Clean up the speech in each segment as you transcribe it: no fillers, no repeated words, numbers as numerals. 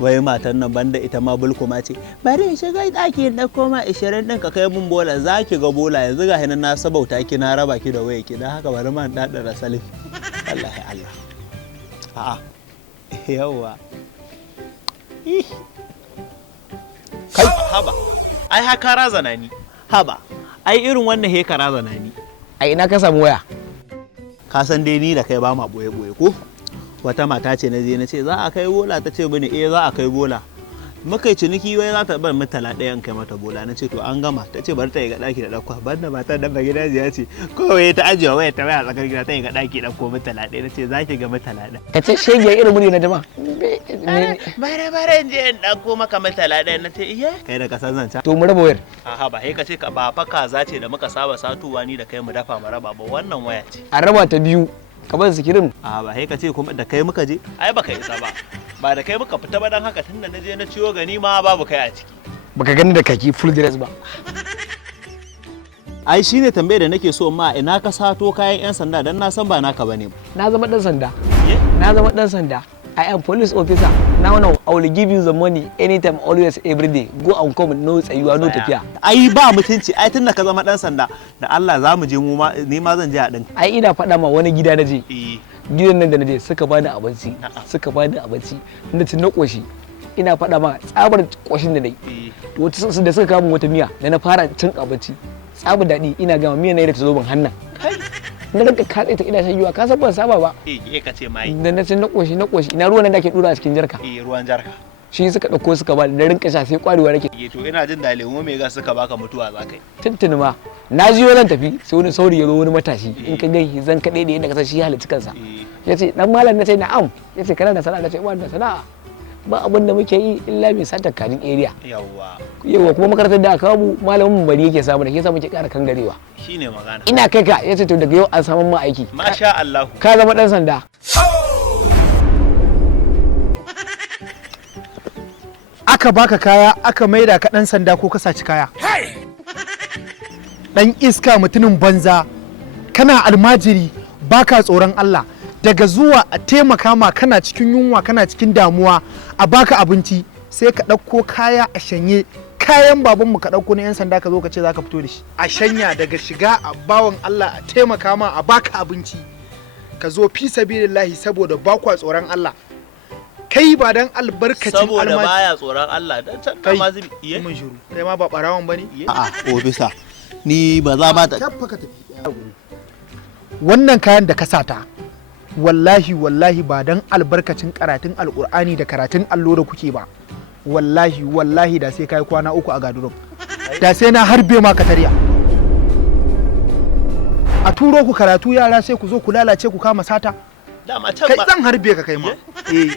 wai matan nan banda ita ma bulkuma ce bari in shiga ɗaki in ɗauko ma 20 ɗin ka kai mun bola za ki ga bola yanzu ga hinan na sabauta ki na raba ki da waya ki dan haka bari ma ɗaɗara salif wallahi Allah a'a yawa kai haba ai haka razana ni haba ai irin wannan he ka razana ni ai ina ka samu waya ka san dai ni da kai ba ma boye ko wata mata ce na je na ce za a kai bola ta ce mini za a kai bola muka yi ciniki wai za ta bar mutala ɗaya in kai mata bola na ce to an gama ta ce bari ta yi ga ɗaki da ɗauko banda matar da gida ya ce kawai ta ajiye waya ta waya tsakar gida ta yi ga ɗaki ɗauko mutala ɗaya na ce za ki ga mutala ɗaya ka ce shege irin muni na jama bare in je in ɗauko maka mutala ɗaya na ce iya kai da kasar zanta to mu raba wayar aha ba sai ka ce ka ba fa kaza ce da muka saba satuwa ni da kai mu dafa mu raba ba wannan waya ce a raba ta biyu ka bar sikirin a ba sai ka ce kuma da kai muka je ai baka isa ba da kai muka fita ba dan haka tunda na je na ciwo gani ma babu kai a ciki baka gani da kaki full dress ba ai shine tambayar da nake so ma ina ka sato kayan yan sanda dan na san ba naka bane na zama dan sanda na zama dan sanda I am police officer now I will give you the money anytime always every day go and come no tsayuwa no tafiya ai ba mutunci ai tunda ka zama dan sanda da Allah za mu je mu ma ni ma zan je a din ai ina faɗa ma wani gida naje gidan nan da naje suka bani abinci na ci na koshi ina faɗa ma tsabar koshin da nayi wata da suka kawo wata miya da na fara cin abinci tsabar daɗi ina gama miya na da ta zo ban hannan na rinka katse ta ina shan yiwa ka san ban saba ba ka ce mai da na ci na koshi ina ruwan nan da ke dura a cikin jarka ruwan jarka shi suka dauko suka ba da rinka sha sai kwarewa nake to ina jin da lemo me ga suka baka mutuwa za kai tuntuni ma na jiyo zan tafi sai wani sauri ya zo wani matashi in ka gani zan kaɗai da yadda ka san shi halicci kansa yace dan malam nace na'am yace kana da sana'a nace ba da sana'a ba abin da muke yi illa mai sata kanin area yawa kuma makarantar da aka mu malamin mu bari yake samu da ke sa muke ƙara kangarewa shine magana ina kai ka yace to daga yau an samu ma aiki masha Allah ka zama dan sanda aka baka kaya aka maida ka dan sanda ko ka saci kaya dan iska mutumin banza kana almajiri baka tsoron Allah daga zuwa a taimaka ma kana cikin yunwa kana cikin damuwa a baka abinci sai ka ɗauko kaya a shanye kayan babanmu ka ɗauko na 'yan sanda ka zo ka ce za ka fito da shi a shanya daga shiga a bawan Allah a taimaka ma a baka abinci ka zo fi sabilillahi saboda ba kwa tsoron Allah kai ba dan albarkacin saboda baya tsoron Allah dan can da ma zubi iya mun shiru kai ma ba barawan bane a'a ofisa ni ba za ba ta wannan kayan da ka sata wallahi ba dan albarkacin karatun alkur'ani da karatun allo da kuke ba wallahi da sai kai kwana 3 a gadurum da sai na harbe ma katariya a turo ku karatu yara sai ku zo ku lalace ku kama sata dama can kai zan harbe ka kai ma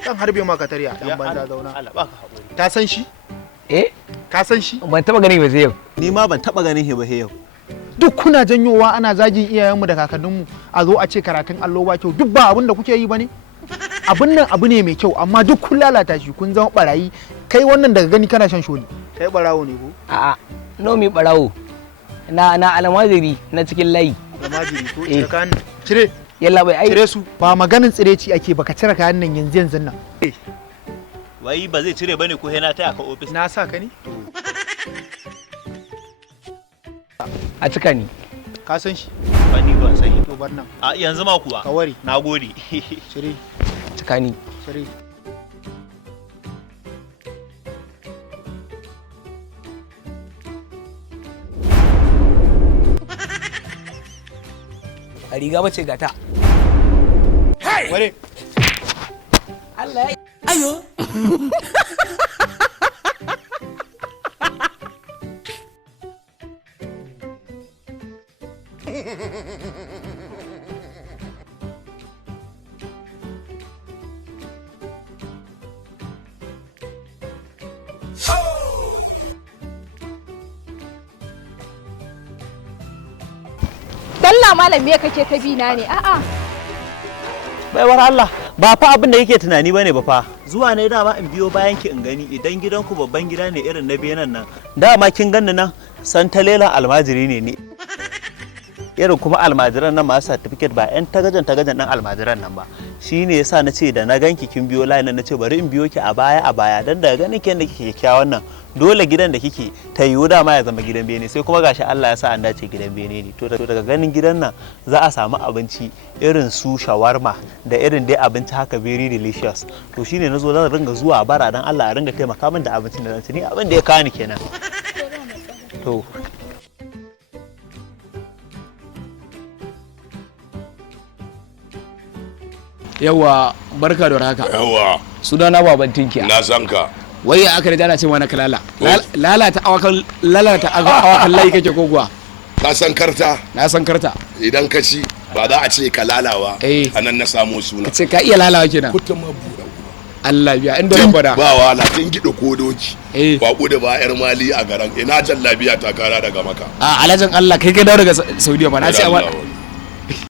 zan harbe ma katariya dan banza zauna Allah baka hakuri ta san shi ka san shi ban taba ganin ba sai yau ni ma ban taba ganin shi ba sai yau duk kuna janyowa ana zagin iyayenmu da kakanninmu a zo a ce karatun allo ba kyau duk ba abin da kuke yi ba ne abin nan abu ne mai kyau amma duk kun lalata shi kun zama barayi kai wannan daga gani kana shan sholi kai barawo ne ko a'a nomi barawo na almajiri na cikin layi almajiri to cire kayan cire yalla bai ai cire su ba maganin tsireci ake baka cire kayan nan yanzu nan wai ba zai cire bane ko he na taya ka office na sa ka ne a cika ni ka san shi ba ni ba sai to bar nan a yanzu ma kuwa ka ware nagode cire cika ni cire a riga bace gata ware Allah ya ayo Sallah malam me kake ta bi na ne? A'a. Baiwar Allah, ba fa abin da yake tunani bane ba fa. Zuwa ne dama in biyo bayan ki in gani idan gidanku babban gida ne irin na benan nan. Dama kin ganni nan san talelan almajiri ne ni. Irin kuma almajiran nan masu certificate ba ƴan tagajan nan almajiran nan ba. shine yasa na ce da na ganki kin biyo layin na ce bari in biyo ki a baya dan daga ganin kin da kike kyakkyawan nan dole gidan da kike ta yiwu dama ya zama gidan bene sai kuma gashi Allah ya sa an dace gidan bene ne to daga ganin gidan nan za a samu abinci irin su shawarma da irin dai abinci haka very delicious to shine nazo zan ringa zuwa bara dan Allah a ringa taimaka min da abincin da zan ci ni abin da ya kawo ni kenan to yawa barka da warhaka. Yawa. Sunana baban tinkiya. Na san ka. Wai ya aka da ana ce mana kalala. Lalata awakan layi kake ko kuwa? Ka san karta? Na san karta. Idan ka ci ba za a ce ka lalawa. Anan na samu suna. Ka ce ka iya lalawa kenan. Kuta ma bura. Allah biya inda ban fada. Ba wala tun gida kodoki. Ba da ba yar mali a garan. Ina jallabiya ta kara daga maka. A alajin Allah kai dawo daga Saudiya ba na ce